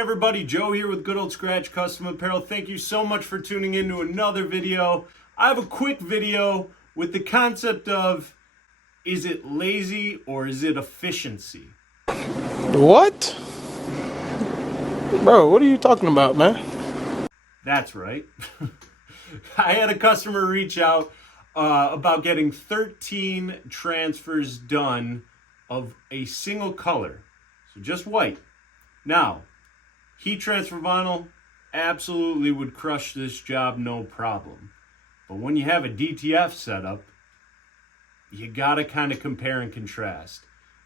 everybody? Joe here with Good Old Scratch Custom Apparel. Thank you so much for tuning in to another video. I have a quick video with the concept of, is it lazy or is it efficiency? What? Bro, what are you talking about, man? That's right. I had a customer reach out about getting 13 transfers done of a single color. So just white. Now, heat transfer vinyl absolutely would crush this job, no problem. But when you have a DTF setup, you gotta kind of compare and contrast.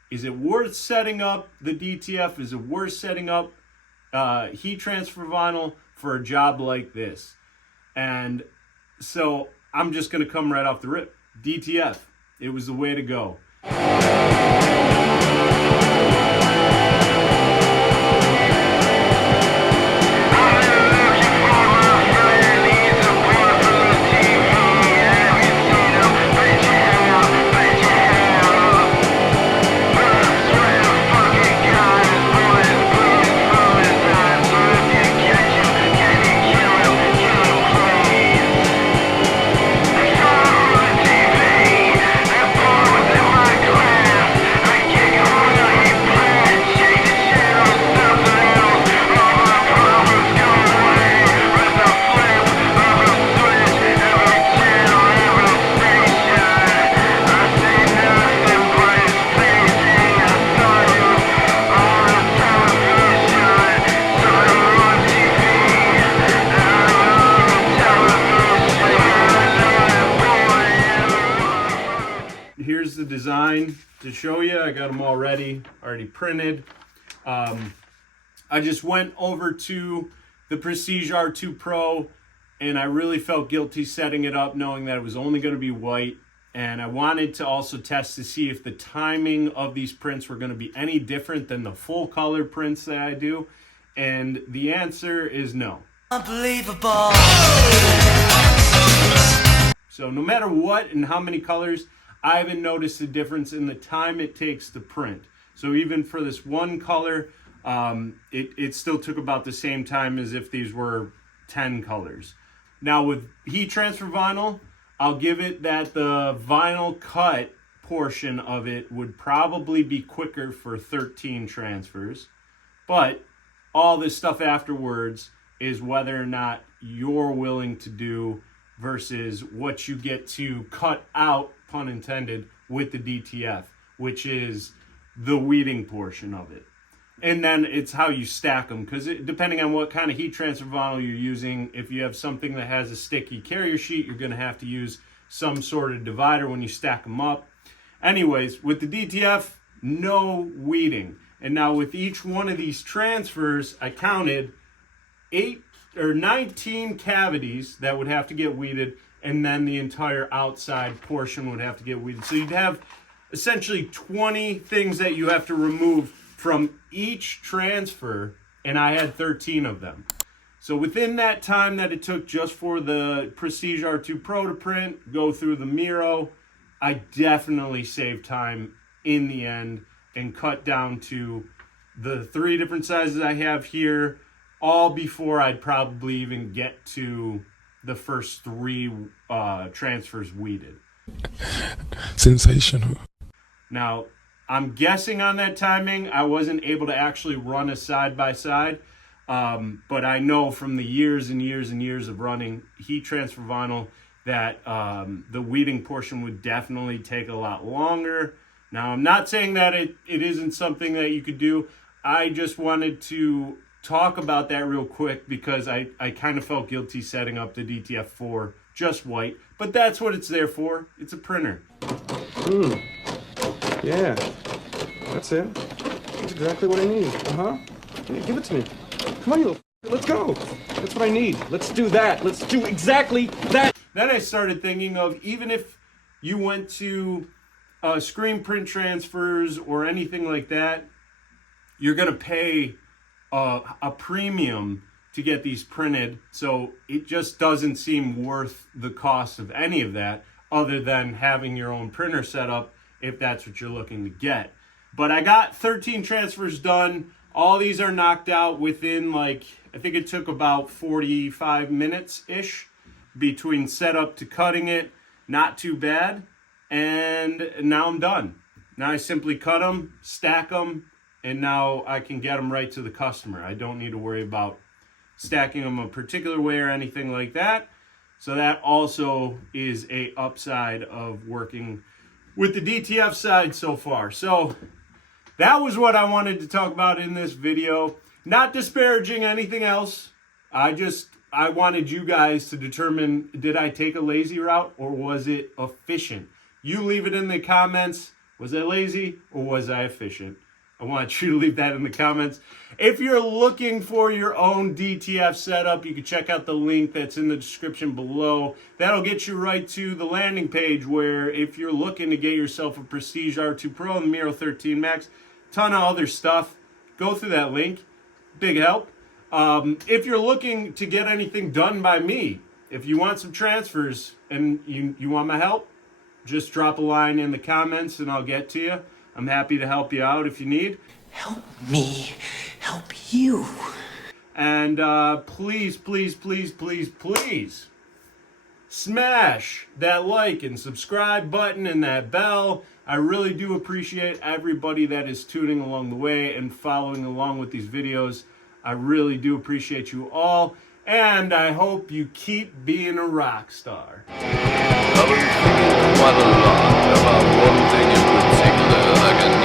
Is it worth setting up the DTF? Is it worth setting up heat transfer vinyl for a job like this? And so I'm just gonna come right off the rip. DTF, it was the way to go. Here's the design to show you. I got them already printed. I just went over to the Prestige R2 Pro and I really felt guilty setting it up knowing that it was only going to be white, and I wanted to also test to see if the timing of these prints were going to be any different than the full color prints that I do, and the answer is no. Unbelievable. So no matter what and how many colors, I haven't noticed a difference in the time it takes to print. So even for this one color, it still took about the same time as if these were 10 colors. Now with heat transfer vinyl, I'll give it that the vinyl cut portion of it would probably be quicker for 13 transfers. But all this stuff afterwards is whether or not you're willing to do versus what you get to cut out, pun intended, with the DTF, which is the weeding portion of it. And then it's how you stack them, because depending on what kind of heat transfer vinyl you're using, if you have something that has a sticky carrier sheet, you're going to have to use some sort of divider when you stack them up. Anyways, with the DTF, no weeding. And now with each one of these transfers, I counted 19 cavities that would have to get weeded, and then the entire outside portion would have to get weeded. So you'd have essentially 20 things that you have to remove from each transfer, and I had 13 of them. So within that time that it took just for the Prestige R2 Pro to print, go through the Miro, I definitely saved time in the end and cut down to the 3 different sizes I have here, all before I'd probably even get to the first 3 transfers weeded. Sensational. Now, I'm guessing on that timing, I wasn't able to actually run a side-by-side, but I know from the years and years and years of running heat transfer vinyl that the weeding portion would definitely take a lot longer. Now, I'm not saying that it isn't something that you could do. I just wanted to talk about that real quick because I kind of felt guilty setting up the DTF for just white, but that's what it's there for. It's a printer. Yeah, that's it. That's exactly what I need. Yeah, give it to me. Come on, you little let's go. That's what I need. Let's do that. Let's do exactly that. Then I started thinking of, even if you went to screen print transfers or anything like that, you're going to pay a premium to get these printed. So it just doesn't seem worth the cost of any of that, other than having your own printer set up if that's what you're looking to get. But I got 13 transfers done. All these are knocked out within, like, I think it took about 45 minutes-ish between setup to cutting it. Not too bad. And now I'm done. Now I simply cut them, stack them, and now I can get them right to the customer. I don't need to worry about stacking them a particular way or anything like that. So that also is a upside of working with the DTF side so far. So that was what I wanted to talk about in this video. Not disparaging anything else. I wanted you guys to determine, did I take a lazy route or was it efficient? You leave it in the comments. Was I lazy or was I efficient? I want you to leave that in the comments. If you're looking for your own DTF setup, you can check out the link that's in the description below. That'll get you right to the landing page where if you're looking to get yourself a Prestige R2 Pro and the Miro 13 Max, ton of other stuff, go through that link. Big help. If you're looking to get anything done by me, if you want some transfers and you want my help, just drop a line in the comments and I'll get to you. I'm happy to help you out if you need. Help me help you. And please, please, please, please, please smash that like and subscribe button and that bell. I really do appreciate everybody that is tuning along the way and following along with these videos. I really do appreciate you all. And I hope you keep being a rock star. I've been thinking quite a lot about one thing in particular, like a